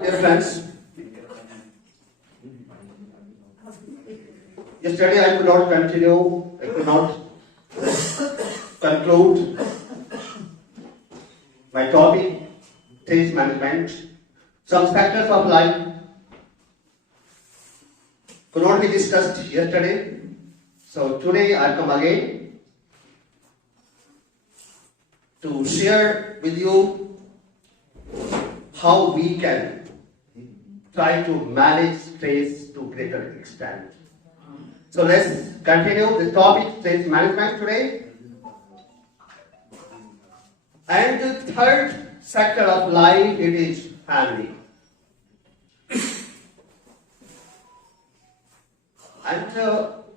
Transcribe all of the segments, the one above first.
Dear friends, yesterday I could not continue, I could not conclude my topic, stage management. Some factors of life could not be discussed yesterday. So today I come again to share with you how we can try to manage stress to greater extent. So let's continue the topic, stress management today. And the third sector of life, it is family. And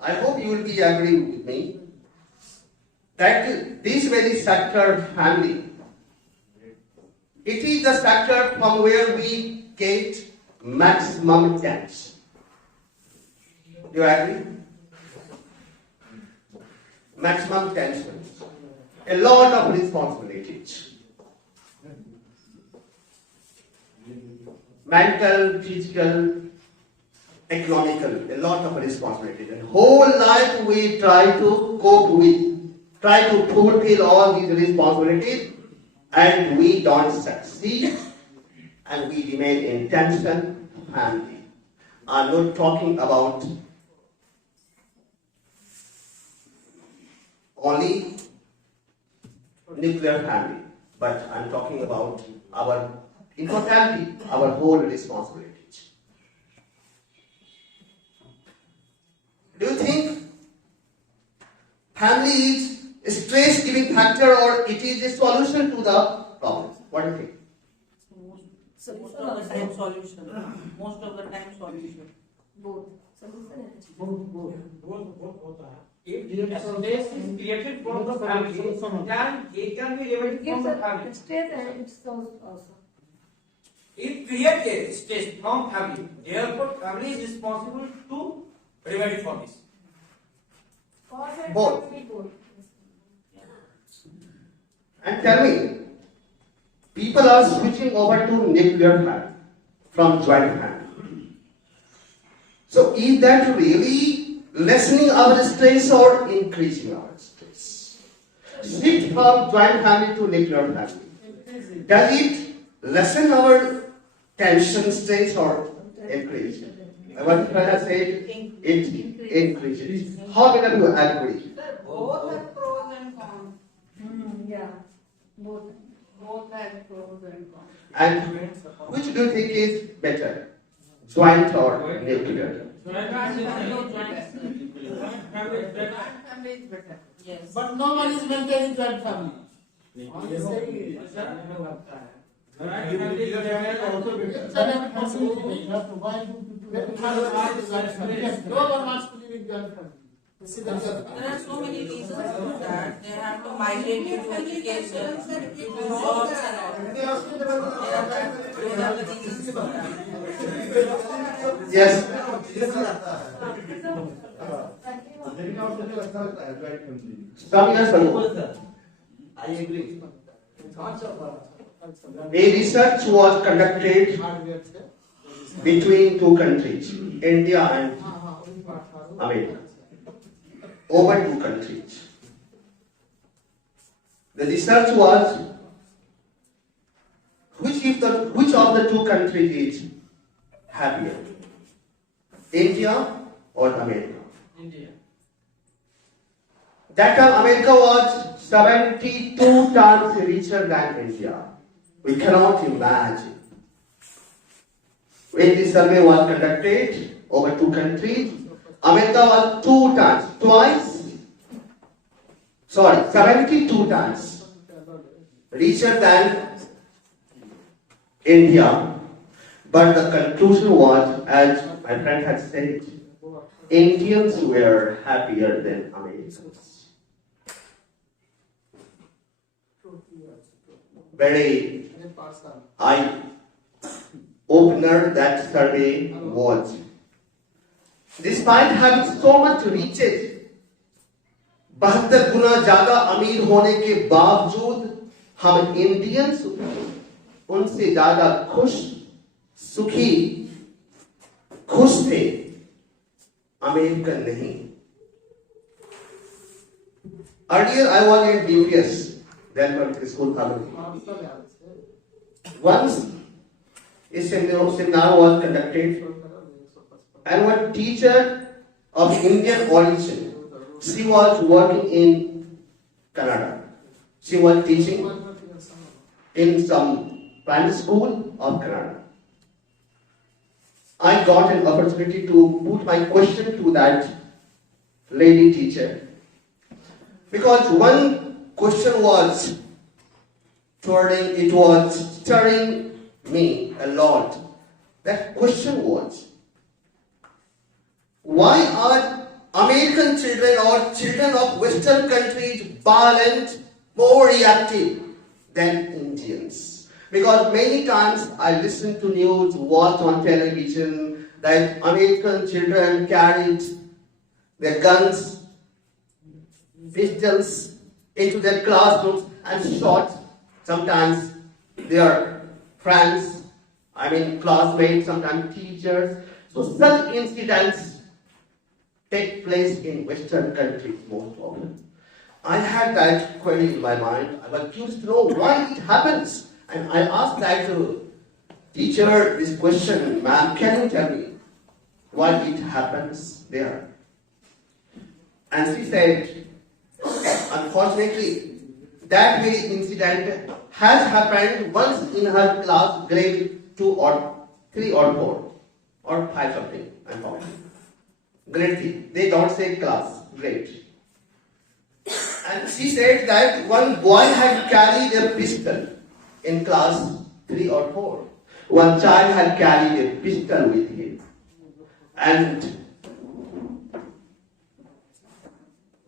I hope you will be agree with me that this very sector, family, it is the sector from where we get maximum tension. Do you agree? Maximum tension. A lot of responsibilities. Mental, physical, economical, a lot of responsibilities. And whole life we try to cope with, try to fulfill all these responsibilities, and we don't succeed, and we remain in tension, family. I'm not talking about only nuclear family, but I'm talking about our in totality, our whole responsibilities. Do you think family is a stress-giving factor or it is a solution to the problem? What do you think? Most of the time solution. Most of the time solution. Both. If stress is created from the family, then it can be remedied from the family. Stress and it's also. It creates stress from family. Therefore, family is responsible to remedy for this. Both. And tell me, people are switching over to nuclear family from joint family. So is that really lessening our stress or increasing our stress? Shift from joint family to nuclear family. Does it lessen our tension, stress or increase? What I said, it increases. How many of you agree? Both have pros and cons. Yeah. Both. Both have pros and cons. And which do you think is better? Joint or nuclear? Family is better. Yes. But no one is maintaining joint family. Joint family It's an possibility. You have to why no one wants to live in joint family. There are so many reasons for that. They have to migrate due to education, due to jobs and all. Those are the reasons for that. Yes. Some years ago, I agree. a research was conducted between two countries, India and America, over two countries. The research was which of the two countries is happier, India or America? India. That time America was 72 times richer than India. We cannot imagine. When this survey was conducted over two countries, America was 72 times richer than India. But the conclusion was, as my friend had said, Indians were happier than Americans. Very eye-opener that survey was. Despite having so much riches, 72 गुना ज्यादा अमीर होने के बावजूद हम Indians उनसे ज्यादा खुश, सुखी खुश थे, अमेरिकन नहीं. Earlier I was in DPS, then public school family. Once a seminar was conducted, and one teacher of Indian origin, she was working in Canada. She was teaching in some primary school of Canada. I got an opportunity to put my question to that lady teacher, because one question was stirring me a lot. That question was, why are American children or children of Western countries violent, more reactive than Indians? Because many times I listen to news, watch on television that American children carried their guns, pistols into their classrooms and shot sometimes their friends, classmates, sometimes teachers. So such incidents take place in Western countries most often. I had that query in my mind. I was curious to know why it happens. And I asked that teacher this question, ma'am, can you tell me why it happens there? And she said, unfortunately, that very incident has happened once in her class, grade 2 or 3 or 4 or 5 something, I'm not. Grade 3. They don't say class, grade. And she said that one boy had carried a pistol in class 3 or 4. One child had carried a pistol with him. And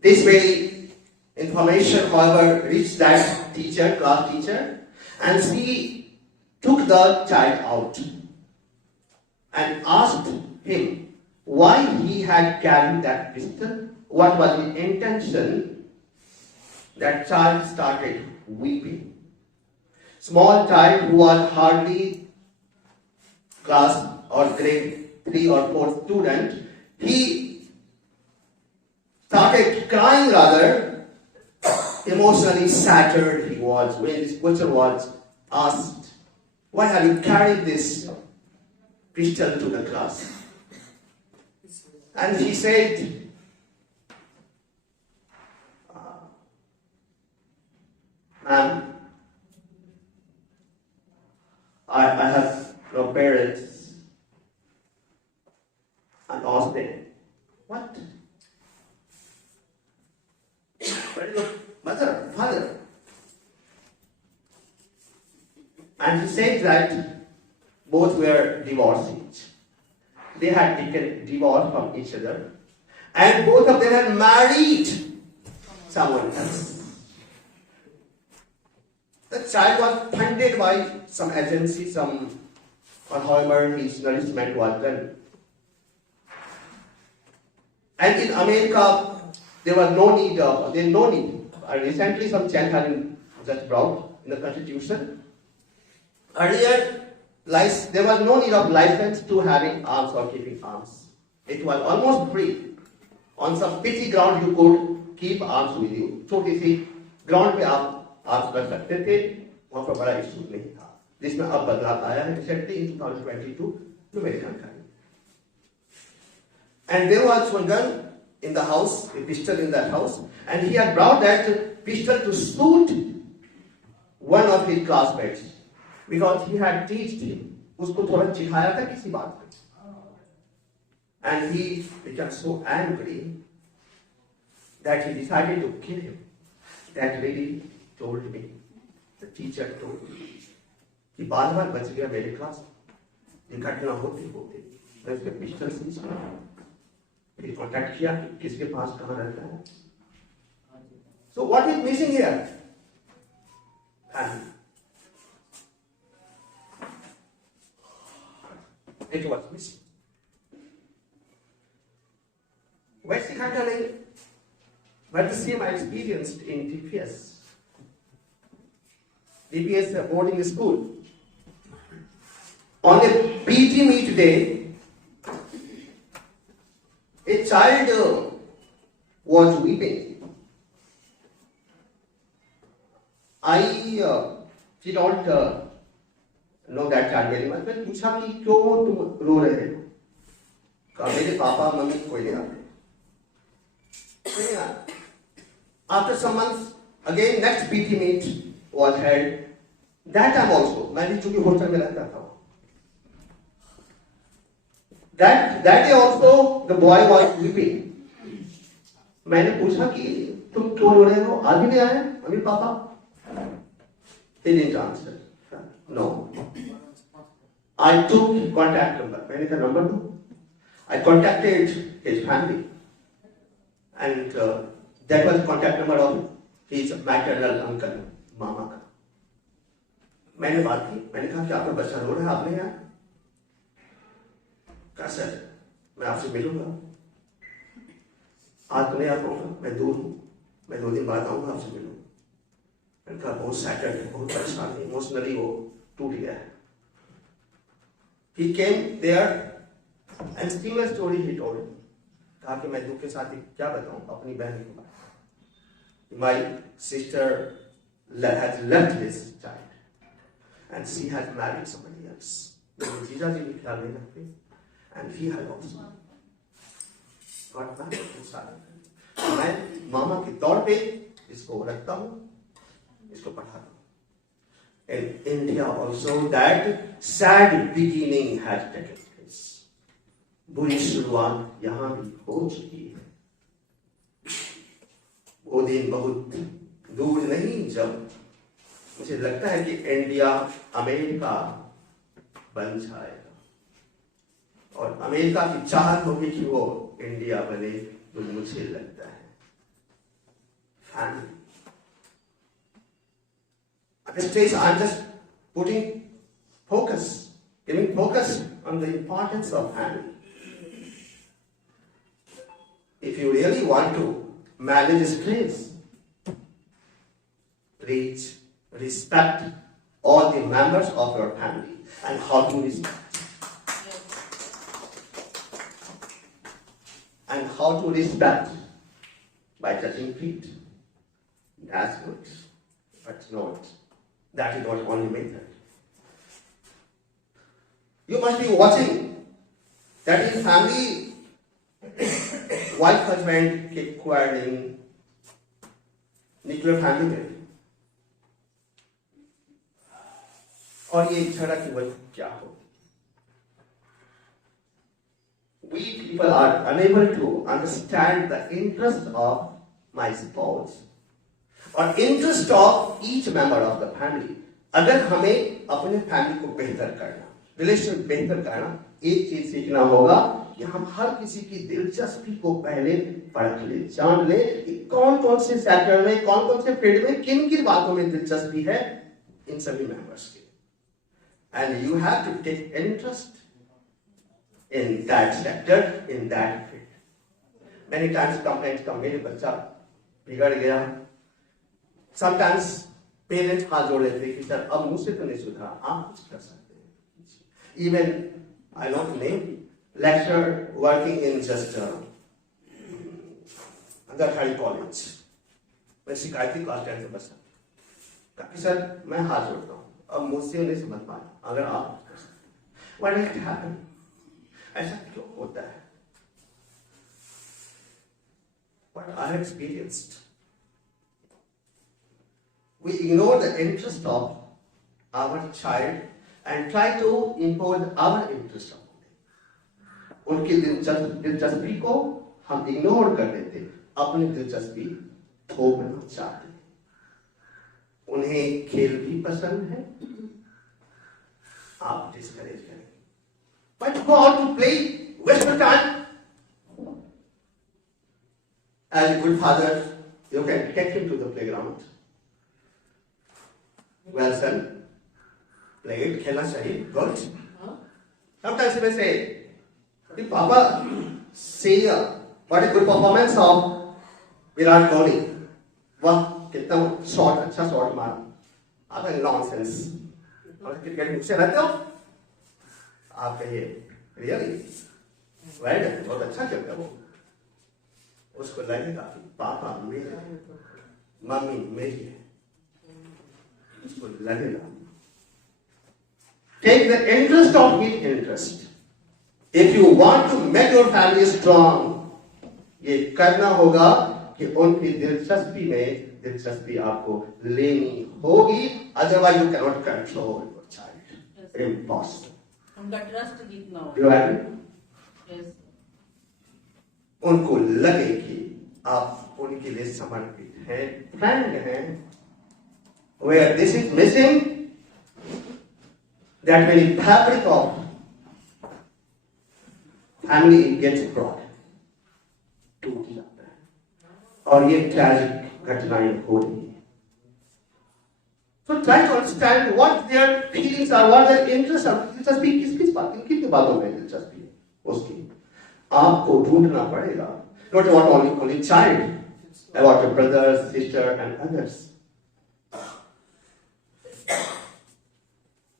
this very information, however, reached that teacher, class teacher, and she took the child out and asked him why he had carried that pistol, what was the intention. That child started weeping. Small child who was hardly class or grade 3 or 4 student, he started crying rather, emotionally shattered he was when this question was asked, why have you carried this pistol to the class? And he said, ma'am, I have no parents. And asked them, what? Where is your mother, father? And he said that both were divorced. They had taken divorce from each other. And both of them had married someone else. The child was funded by some agency, or however his nourishment was done. And in America, there was no need. Recently, some change has been just brought in the Constitution. Earlier, there was no need of license to having arms or keeping arms. It was almost free. On some petty ground, you could keep arms with you. छोटी सी ground पे आप arms रख सकते थे. वहाँ पर बड़ा issue नहीं था. जिसमें अब बदलाव आया है recently in 2022 American time. And there was one gun in the house, a pistol in that house, and he had brought that pistol to shoot one of his classmates because he had teased him. उसको थोड़ा चिढ़ाया था किसी बात पे. And he became so angry that he decided to kill him. That lady told me, the teacher told me, कि बार-बार बच गया मेरे क्लास. ये घटना होती मैं उसके पिस्टल सीज किया. फिर कॉन्टैक्ट किया कि किसके पास कहाँ रहता है. So what is missing here? And it was missing. Basic handling, but the same I experienced in DPS. DPS boarding school. On a PT meet day, a child was weeping. I did not know that child very much. मैंने पूछा कि क्यों तुम रो रहे हो? कहा मेरे papa mummy कोई नहीं आते. After some months, again next PT meet was held. That time also, मैं भी चूंकि हॉस्टल में रहता था. That day also the boy was weeping. मैंने पूछा कि तुम क्यों रो रहे हो? आज भी नहीं आए mummy papa? He didn't answer. No. I took contact number. मैंने कहा नंबर दो. I contacted his family, and that was contact number of his maternal uncle, मामा का. मैंने बात की. मैंने कहा कि आपका बच्चा रो रहा है, आप नहीं आए? कहा सर मैं आपसे मिलूंगा. आज तो नहीं आ पाऊंगा, मैं दूर हूँ. मैं 2 दिन बाद आऊंगा, आपसे मिलूंगा. मैंने कहा बहुत सैटर्ड है, बहुत परेशान है, इमोशनली वो टूट गया है. He came there and similar story he told me. कहा कि मैं दुख के साथ क्या बताऊं अपनी बहन के बारे में. My sister has left his child and she has married somebody else. मेरे जीजा जी भी ख्याल नहीं रखते and he had also got married. मैं मामा के तौर पे इसको रखता हूँ, इसको पढ़ाता हूँ. In India also that sad beginning has taken place. बुरी शुरुआत यहाँ भी हो चुकी है. वो दिन बहुत दूर नहीं जब मुझे लगता है कि इंडिया अमेरिका बन जाएगा और अमेरिका की चाहत होगी कि वो इंडिया बने. तो मुझे लगता है family. At this stage, I'm just putting focus, giving focus on the importance of family. If you really want to manage stress, please respect all the members of your family and how to respect. And how to respect by touching feet. That's good, but not. That is not only method. You must be watching that in family, wife husband keep quarreling, nuclear family में. और ये झगड़ा की वजह क्या हो? We people are unable to understand the interest of my spouse or interest of each member of the family. अगर हमें अपने फैमिली को बेहतर करना, रिलेशन बेहतर करना, एक चीज सीखना होगा कि हम हर किसी की दिलचस्पी को पहले परख ले, जान ले कि कौन कौन से सेक्टर में, कौन कौन से फील्ड में, किन किन बातों में दिलचस्पी है इन सभी मेंबर्स की. And you have to take interest in that sector, in that field. Many times complaints come, मेरे बच्चा बिगड़ गया. Sometimes parents हाथ जोड़ लेते कि सर अब मुझसे तो नहीं सुधरा, आप कुछ कर सकते हैं. Even I don't name lecturer working in just Undergraduate college. मैं शिकायती क्लास 10 से बचा. कहा सर मैं हाथ जोड़ता हूँ, अब मुझसे नहीं समझ पाया, अगर आप कर सकते हैं. Why did it happen? ऐसा क्यों होता है? What I have experienced. We ignore the interest of our child and try to impose our interest upon them. उनकी दिलचस्पी को हम इग्नोर कर देते, अपनी दिलचस्पी थोपना चाहते. उन्हें खेल भी पसंद है, आप डिस्करेज करें. But go out to play, waste your time. As a good father, you can take him to the playground. Well, son, play it, खेलना चाहिए, good. Sometimes he may say, Papa, see what a good performance of Virat Kohli. वाह, कितना shot, अच्छा shot मारा. आप nonsense. और cricket मुझसे रहते हो? आप कहिए रियली वेल डन, बहुत अच्छा चल रहा वो। उसको लगेगा कि पापा मेरे हैं, मम्मी मेरी है, उसको लगेगा। Take the interest of his interest. If you want to make your family strong, ये करना होगा कि उनकी दिलचस्पी में दिलचस्पी आपको लेनी होगी, otherwise you cannot control your child. Impossible. उनका ट्रस्ट जीतना होगा। You agree? Yes. उनको लगे कि आप उनके लिए समर्पित हैं, फ्रेंड हैं। Where this is missing, that very fabric of family gets broken, टूट जाता है और ये ट्रैजिक घटनाएं हो रही है। So try to understand what their feelings are, what their interests are. दिलचस्पी किस बात, किन बातों में दिलचस्पी है उसकी, आपको ढूंढना पड़ेगा। Not about only child, about your brothers, sister, and others.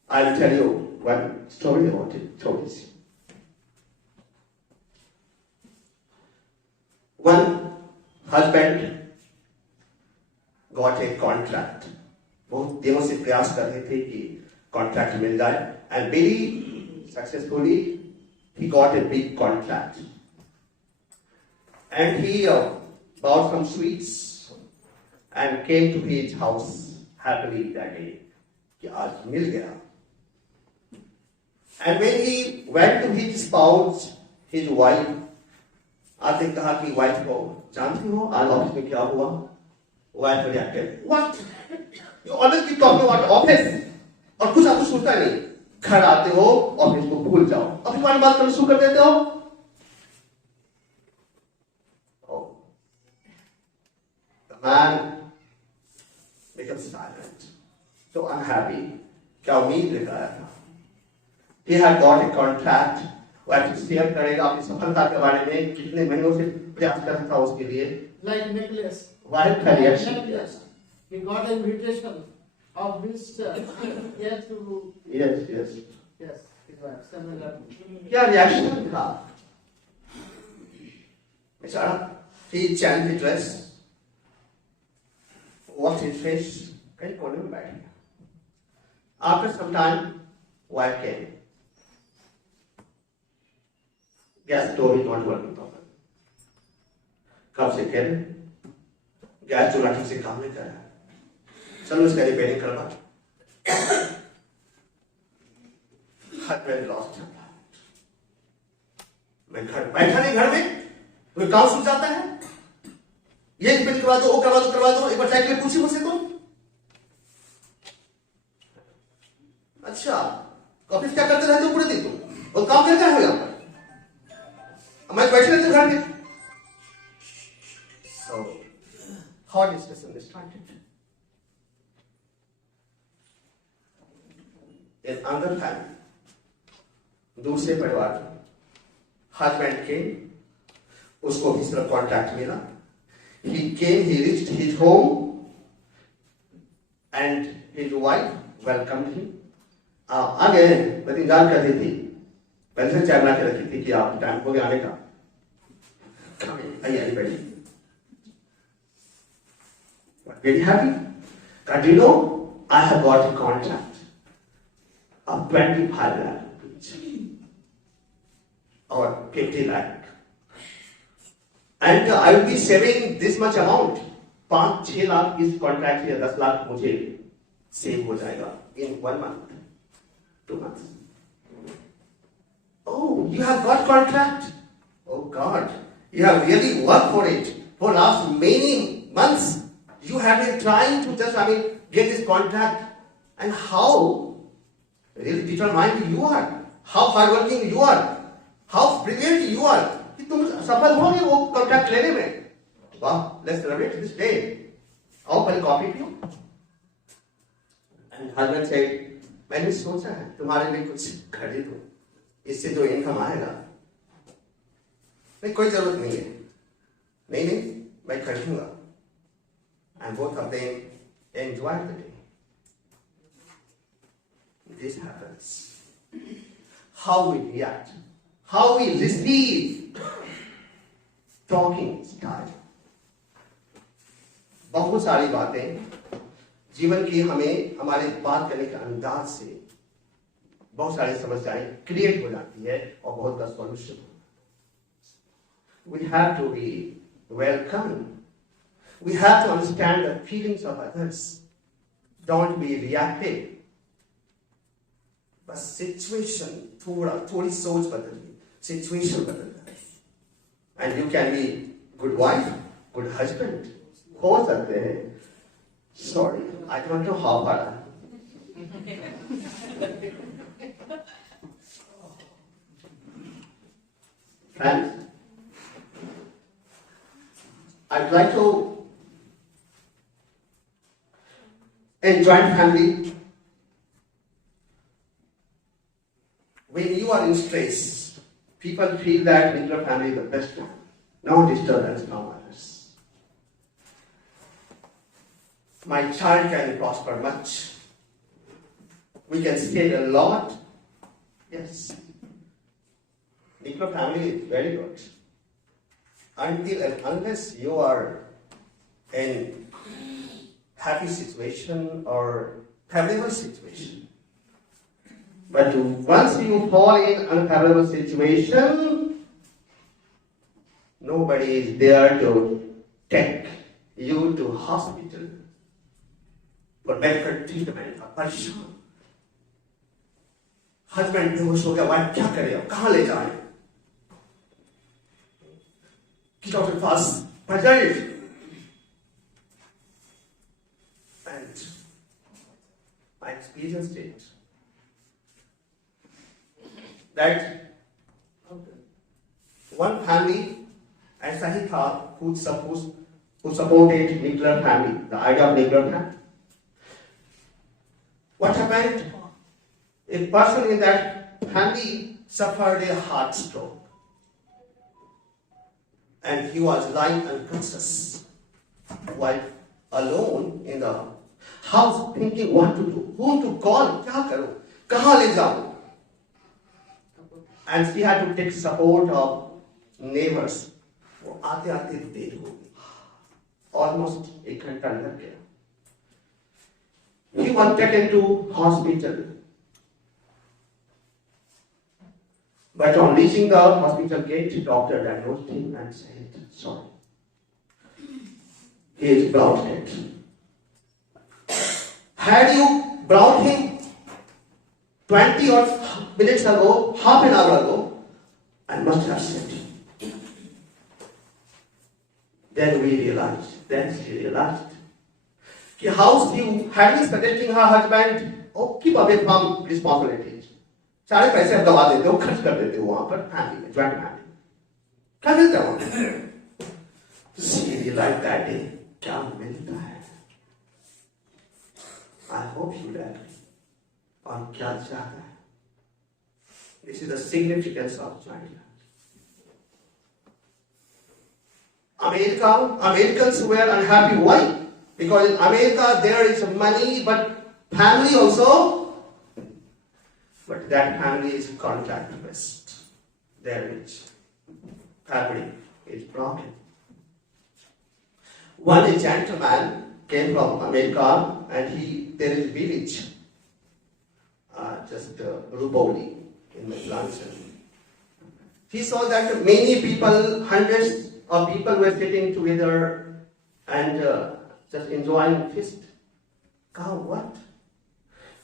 I'll tell you one story about it. Stories. One husband got a contract. बहुत दिनों से प्रयास कर रहे थे कि कॉन्ट्रैक्ट मिल जाए, and very successfully he got a big contract. And he bought some sweets and came to his house happily that day. कि आज मिल गया। And when he went to his spouse, his wife, आते कहा कि wife को जानती हो आज ऑफिस में क्या हुआ? Wife reacted, what? You always keep talking about office और कुछ आपको सुनता नहीं। घर आते हो ऑफिस को भूल जाओ, ऑफिस वाली बात करना शुरू कर देते हो। Oh. The man becomes silent, so unhappy. क्या उम्मीद लगाया था? He had got a contract. वो एक्चुअली शेयर करेगा अपनी सफलता के बारे में, कितने महीनों से प्रयास कर रहा था उसके लिए। Like necklace. Wife का reaction। Necklace. He got an invitation of his he has to Yes, yes. yes, his wife similar. क्या रिएक्शन था? बेचारा, he changed his dress, washed his face, कहीं कोने में बैठ गया। After some time, wife came. Gas stove is not working properly. कब से कह रहे? गैस चूल्हा ठीक से काम नहीं कर रहा है। चलो इसका रिपेयरिंग करवा। Husband lost her mind. मैं घर बैठा नहीं, घर में कोई काम सूझ जाता है, ये रिपेयर करवा दो, वो करवा दो, एक बार चाय के लिए पूछी मुझसे तुम। अच्छा, ऑफिस क्या करते रहते हो पूरे दिन तुम, और काम क्या हो यहाँ पर? मैं बैठे रहते घर में। So, how discussion started? In another family, दूसरे परिवार में, husband came, उसको भी सिर्फ कॉन्ट्रैक्ट मिला। He came, he reached his home, and his wife welcomed him. आ गए, मैं इंतजार कर रही थी, पहले से चाय बना के रखी थी कि आप टाइम हो गया आने का। आइए बैठिए। Very happy. And you know, I have got a contract of 25 lakh rupees or 50 lakh. And I will be saving this much amount. 5-6 lakh इस कॉन्ट्रैक्ट से 10 लाख मुझे सेव हो जाएगा in 1 month, 2 months. Oh, you have got contract? Oh God, you have really worked for it for last many months. You have been trying to just, get this contract. And how really determined you are, how hardworking you are, how brilliant you are, कि तुम सफल होगे वो contract लेने में। वाह, let's celebrate this day. आओ पहले कॉफी पियो। And husband said, मैंने सोचा है तुम्हारे लिए कुछ खरीदूं, इससे जो इनकम आएगा। नहीं, कोई जरूरत नहीं है। नहीं, मैं खरीदूंगा। And both of them enjoyed the day. This happens. how we react, how we receive talking style. बहुत सारी बातें जीवन की हमें हमारे बात करने के अंदाज से बहुत सारी समस्याएं क्रिएट हो जाती है और बहुत का सॉल्यूशन हो. We have to be welcoming. We have to understand the feelings of others. Don't be reactive. बस सिचुएशन थोड़ी सोच बदलिए, सिचुएशन बदल जाए. And you can be good wife, good husband. हो सकते हैं. Sorry, I don't know how far. Friends, I'd like to, in joint family, when you are in stress, people feel that nuclear family is the best one. No disturbance from others. My child can prosper much. We can save a lot. Yes. Nuclear family is very good. Until and unless you are in happy situation or favorable situation. But once you fall in unfavorable situation, nobody is there to take you to hospital for medical treatment. परेशान. Husband बेहोश हो गया, wife क्या करे, अब कहाँ ले जाए? कि डॉक्टर के पास present. And I experienced it. That one family ऐसा ही था who supported nuclear family, the idea of nuclear family. What happened? A person in that family suffered a heart stroke. And he was lying unconscious while alone in the house thinking what to do, whom to call, क्या करूं, कहाँ ले जाऊं. And she had to take support of neighbors. वो आते आते देर हो गई, almost 1 घंटा लग गया. He was taken to hospital. But on reaching the hospital gate, the doctor diagnosed him and said, sorry, he is brought dead. Had you brought him 20 or minutes ago, half an hour ago, I must have saved him. Then she realized, how she had been suggesting her husband, oh, keep away from responsibilities. सारे पैसे आप दबा देते हो, खर्च कर देते हो वहां पर फैमिली में, ज्वाइंट फैमिली. क्या मिलता है वहां? She realized that day, क्या मिलता है? I hope you agree. और क्या चाहता है? This is the significance of joint family. Americans were unhappy. Why? Because in America there is money, but family also. But that family is contract based. Their rich. Family is broken. One gentleman came from America and there is a village, just Ruboli in McLanston. He saw that many people, hundreds of people were sitting together and just enjoying feast. कहा what?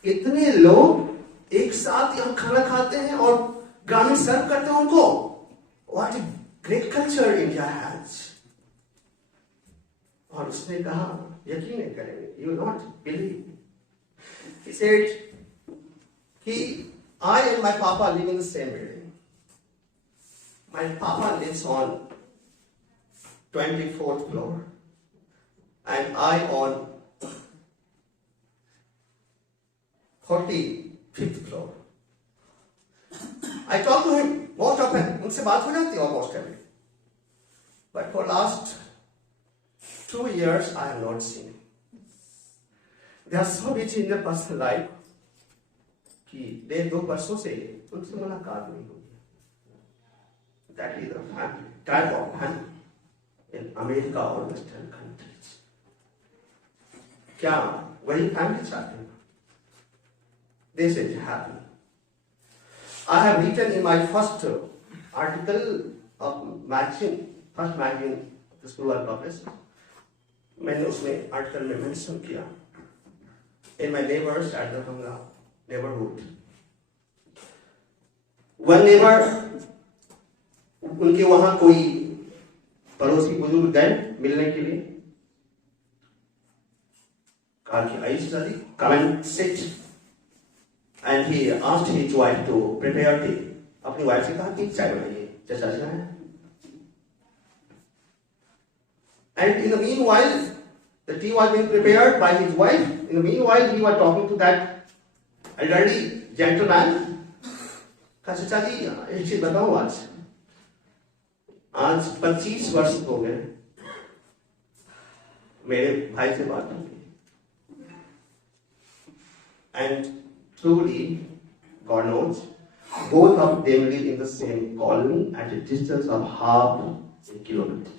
इतने लोग एक साथ यहाँ खाना खाते हैं और ग्रामीण सर्व करते हैं उनको. What a great culture India has. और उसने कहा, यकीन नहीं करेंगे, you will not believe. He said, I and my papa live in the same building. My papa lives on 24th floor and I on 45th floor. I talk to him most often. उनसे बात हो जाती है almost every day. But for last 2 years, I have not seen him. They are so busy in their personal life कि 1-2 वर्षों से उनसे मुलाकात नहीं हुई। That is the type of family in America or Western countries. क्या वही family चाहते हैं? This is happy. I have written in my first article of magazine, first magazine the school was published. मैंने उसमें आर्टिकल में mention किया in my neighbors at the neighborhood. One neighbor, उनके वहां कोई पड़ोसी बुजुर्ग गए मिलने के लिए, कहा कि आइए दादी, come and sit. And he asked his wife to prepare tea. अपनी वाइफ से कहा कि चाय बनाइए, चचा जी आए। And in the meanwhile, the tea was being prepared by his wife. In the meanwhile, he was talking to that elderly gentleman. कहा चचा जी एक चीज बताऊं, आज 25 वर्ष हो गए मेरे भाई से बात हुई। And truly, God knows, both of them live in the same colony at a distance of half a kilometer.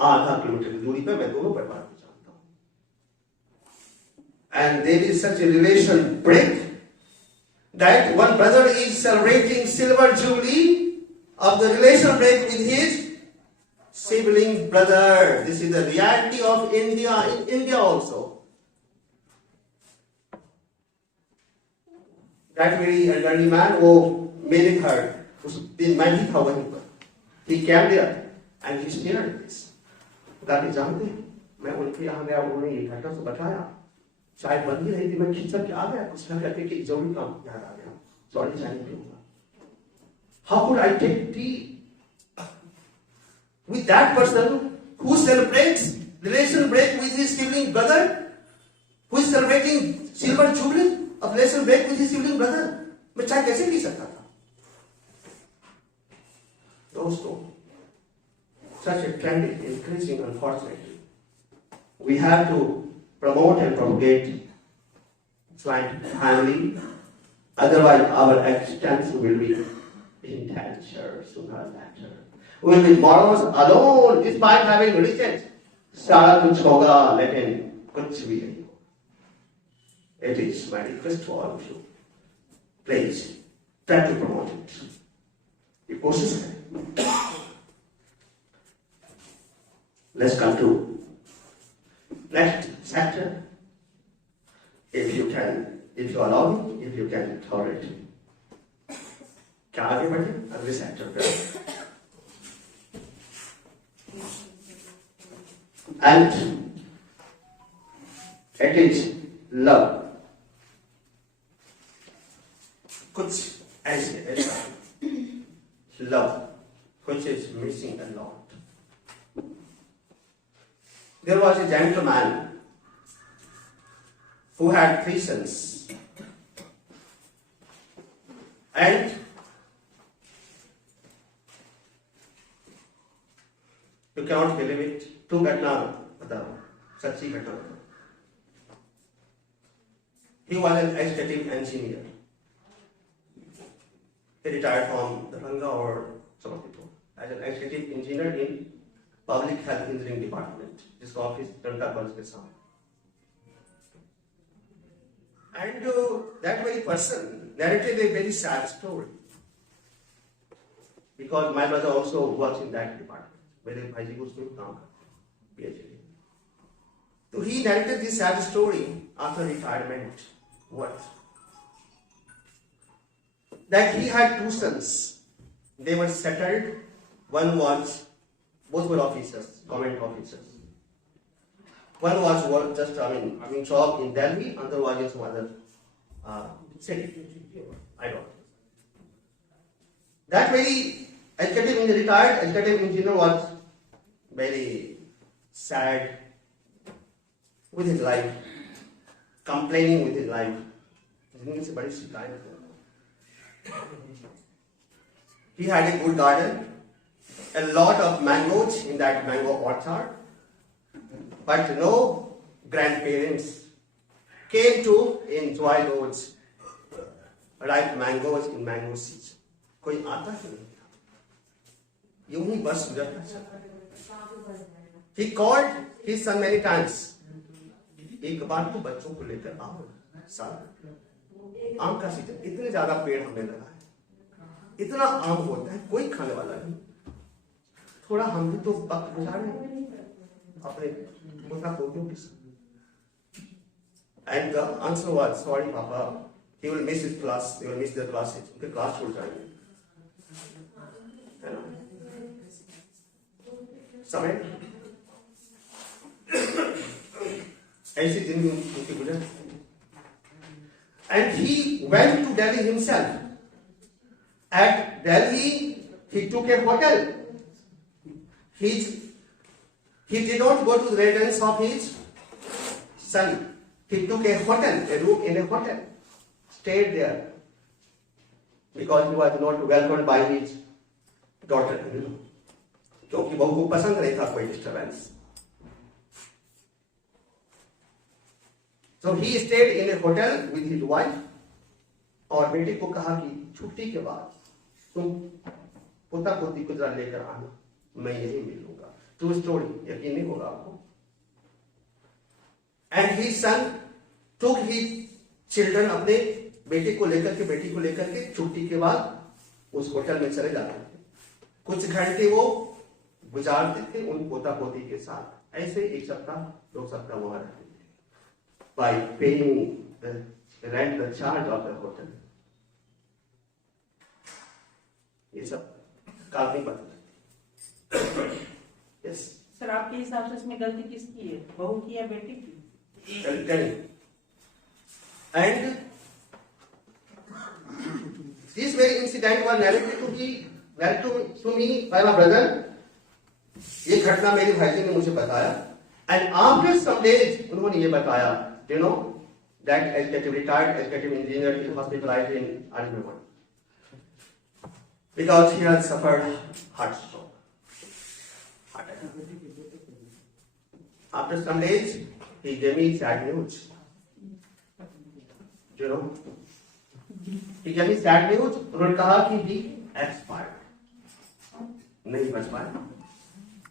आधा किलोमीटर की दूरी पे मैं दोनों परिवार को जानता हूं। And there is such a relation break that one brother is celebrating silver jubilee of the relation break with his sibling brother. This is the reality of India, in India also. That very elderly man, वो मेरे घर उस दिन मैं ही था वहीं पर। He came there and he shared this. दादी जानते हैं, मैं उनके यहाँ गया, उन्होंने ये घटना से बताया, चाय बन ही रही थी, मैं खिंचकर के आ गया, कुछ ना कहते कि जरूरी काम याद आ गया, सॉरी चाय नहीं पीऊंगा। How could I take tea with that person who celebrates relation break with his sibling brother, who is celebrating silver jubilee of relation break with his sibling brother? मैं चाय कैसे पी सकता था? दोस्तों, such a trend is increasing, unfortunately. We have to promote and propagate joint family, otherwise our existence will be in danger sooner or later. We will be morals alone despite having riches. सारा कुछ होगा लेकिन कुछ भी नहीं होगा. It is my request to all of you. Please try to promote it. ये कोशिश करें. Let's come to next chapter. If you allow me, if you can tolerate me. क्या आगे बढ़े अगले चैप्टर पे? And it is love. कुछ ऐसा love which is missing a lot. There was a gentleman who had 3 sons, and you cannot believe it. 2 घटना बताओ, सच्ची घटना बताओ. He was an executive engineer. He retired from the Ranga or some of people as an executive engineer in Public Health Engineering Department. जिसका office टंका college के सामने. And that very person narrated a very sad story because my brother also works in that department. मेरे भाई जी को उसमें काम करते हैं, PhD. So he narrated this sad story after retirement. What? That he had 2 sons. They were settled. Both were officers, government officers. One was just having job in Delhi, other was in some other city. I don't know. That very retired executive engineer was very sad with his life, complaining with his life. जिंदगी से बड़ी शिकायत है. He had a good garden, a lot of mangoes in that mango orchard, but no grandparents came to enjoy those ripe mangoes in mango season. कोई आता ही नहीं था, यूं ही बस गुजरता चला. He called his son many times. एक बार तो बच्चों को लेकर आओ साथ. आम का सीजन, इतने ज्यादा पेड़ हमने लगाए, इतना आम होता है, कोई खाने वाला नहीं. थोड़ा हम भी तो वक्त गुजारे अपने पोता पोतियों के साथ. And the answer was, sorry papa, he will miss his class, they will miss their classes. उनके क्लास छूट जाएंगे, है ना. समय ऐसी जिंदगी उनकी गुजर. And he went to Delhi himself. At Delhi, he took a hotel. He did not go to the residence of his son. He took a hotel, a room in a hotel, stayed there because he was not welcomed by his daughter-in-law. क्योंकि बहू को पसंद नहीं था कोई disturbance. So he stayed in a hotel with his wife. और बेटे को कहा कि छुट्टी के बाद तुम पोता पोती को जरा लेकर आना, मैं यही मिलूंगा. ट्रू स्टोरी, यकीन नहीं होगा आपको. And his son took his children, अपने बेटे को लेकर के छुट्टी के बाद उस होटल में चले जाते थे. कुछ घंटे वो गुजारते थे उन पोता पोती के साथ. ऐसे एक सप्ताह 2 सप्ताह वहां रहते थे. By paying the rent, the charge of the hotel. ये सब काल्पनिक बात. Yes. सर आपके हिसाब से इसमें गलती किसकी है, बहू की या बेटी की? And this very incident was narrated to me by my brother. ये घटना मेरे भाई ने मुझे बताया. And after some days उन्होंने ये बताया, you know, that executive retired executive engineer is hospitalized in Arizona because he had suffered heart stroke. After some days, he gave me sad news. You know, he gave me sad news. उन्होंने कहा कि he expired. नहीं बच पाया.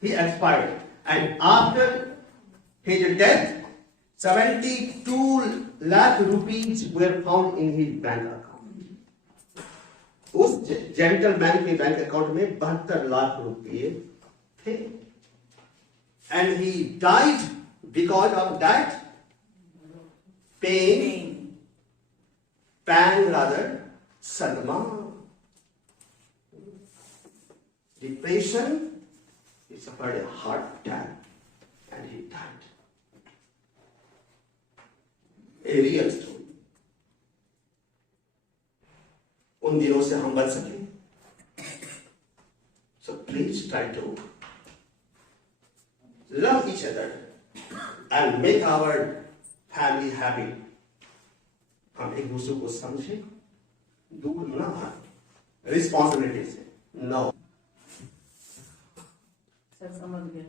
He expired, and after his death, 72 lakh rupees were found in his bank account. उस gentleman के bank account में 72 लाख रुपए थे. And he died because of that pang rather, sadma, depression. He suffered a heart attack and he died. A real story. उन दिनों से हम बच सके. So please try to love each other and make our family happy. हम एक दूसरे को समझे, दूर ना भागे रिस्पॉन्सिबिलिटी से. नो सर समझ गए.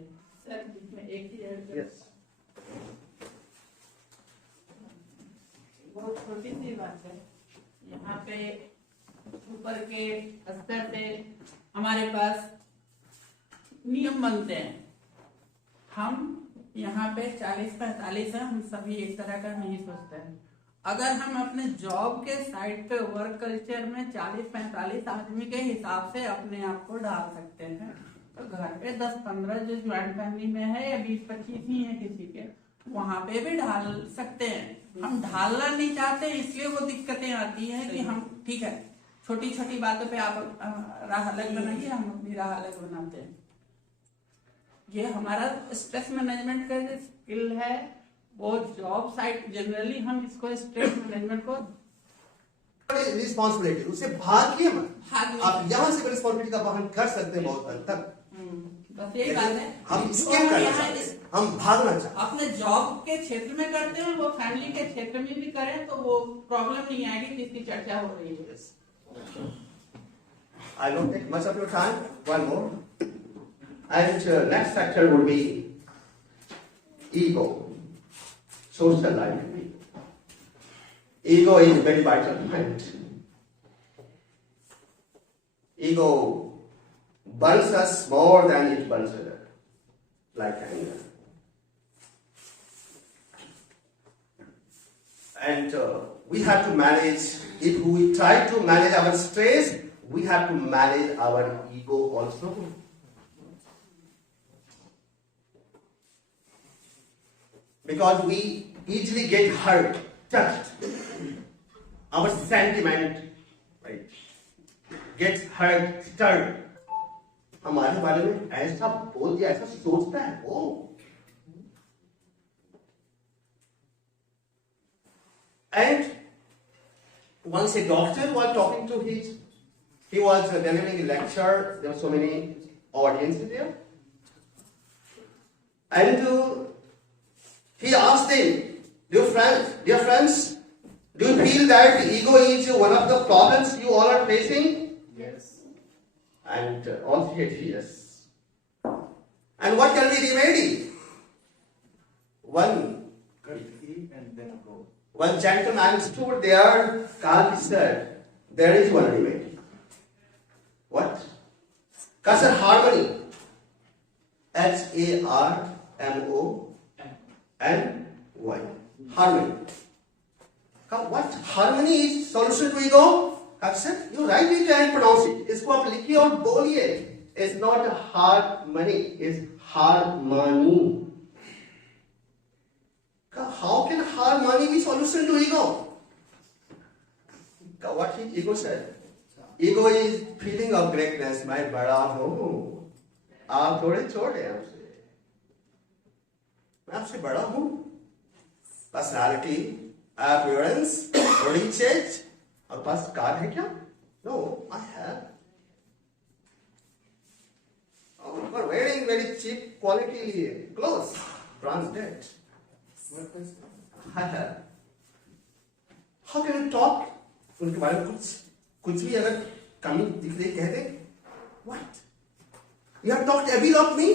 सर इसमें एक ही यस, बहुत छोटी सी बात है. यहाँ पे ऊपर के स्तर पे हमारे पास नियम बनते हैं. हम यहाँ पे 40-45 है, हम सभी एक तरह का नहीं सोचते हैं. अगर हम अपने जॉब के साइड पे वर्क कल्चर में 40-45 आदमी के हिसाब से अपने आप को डाल सकते हैं, तो घर पे 10-15 जो ज्वाइंट फैमिली में है या 20-25 ही है किसी के, वहां पे भी ढाल सकते हैं. हम ढालना नहीं चाहते, इसलिए वो दिक्कतें आती हैं कि हम ठीक है छोटी छोटी बातों पे आप राह अलग बनाइए, हम अपनी राह अलग बनाते हैं. ये हमारा स्ट्रेस मैनेजमेंट का जो स्किल है वो जॉब साइट जनरली हम इसको स्ट्रेस मैनेजमेंट को रिस्पॉन्सिबिलिटी उससे भागिए मत. भाग आप यहाँ से रिस्पॉन्सिबिलिटी का वहन कर सकते हैं बहुत हद तक. बस यही बात है. हम स्किप करना चाहते हैं, हम भागना चाहते हैं. अपने जॉब के क्षेत्र में करते हैं, वो फैमिली के क्षेत्र में भी करें तो वो प्रॉब्लम नहीं आएगी जिसकी चर्चा हो रही है. I don't take much of your time. One more. And next factor would be ego. Social life. Ego is very vital point. ego burns us more than it burns others, like anger. And we have to manage, if we try to manage our stress, we have to manage our ego also. Because we easily get hurt, touched. Our sentiment, right, gets hurt, stirred. हमारे बारे में ऐसा बोल दिया, ऐसा सोचता है वो. And once a doctor was talking to he was delivering a lecture. There were so many audiences there, and he asked them, dear friends, do you feel that ego is one of the problems you all are facing? Yes. And all said yes. And what can be remedy? One gentleman stood there, calmly said, there is one remedy. What? Kasar harmony. Harmony. Harmony. What? Harmony is solution to ego? I said, you write it and pronounce it. इसको आप लिखिए और बोलिए. It's not harmony, it's harmony. How can harmony be solution to ego? What his ego said? Ego is feeling of greatness. मैं बड़ा हूँ. आप थोड़े छोटे हैं आपसे. मैं आपसे बड़ा हूँ. Personality, appearance, riches. और पास कार है क्या? No, I have. Oh, you are wearing very cheap quality clothes, branded. I have. How can you talk? उनके बारे में कुछ भी अगर कमी दिख रही कह दे. What? You have talked evil of me?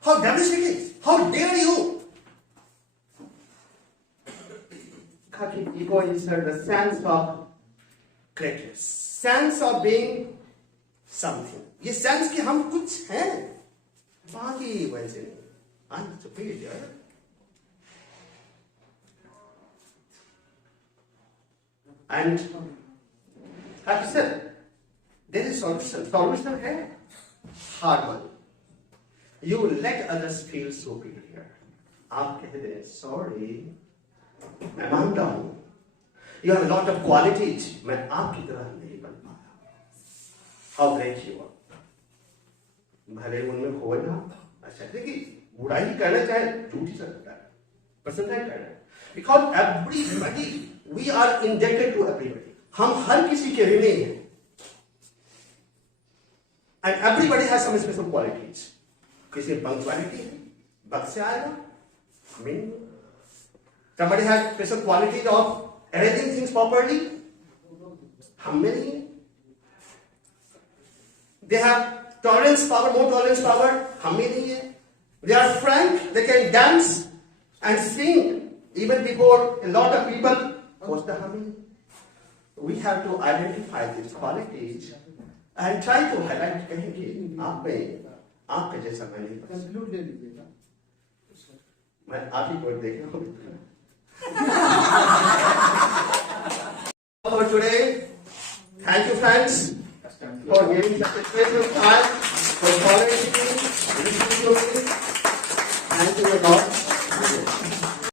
How devilish it is! How dare you? Ego is the sense of greatness, sense of being something. ये sense कि हम कुछ हैं, बाकी वैसे नहीं. I'm superior. And like I said, there is solution. Solution है harmony. You let others feel superior. आप कहते हैं sorry, मैं मानता हूँ. You have a lot of qualities. मैं आपकी तरह नहीं बन पाया. How great you are. भले उनमें खोया. अच्छा देखिए, बुराई करना चाहे झूठी सकता है. पसंद है करना. Because everybody, we are indebted to everybody. हम हर किसी के ऋणी हैं. And everybody has some special qualities. किसी में punctuality है, वक्त से आएगा. I mean, somebody has special qualities of arranging things properly. हम में नहीं है. They have tolerance power, more tolerance power. हम में नहीं है. They are frank. They can dance and sing even before a lot of people. We have to identify these qualities and try to highlight कहेंगे आप में आपके जैसा मैं नहीं बन सकता. मैं आप ही को देख रहा हूँ. For today, thank you friends for giving such a special time for following me, listening to me. Thank you a lot.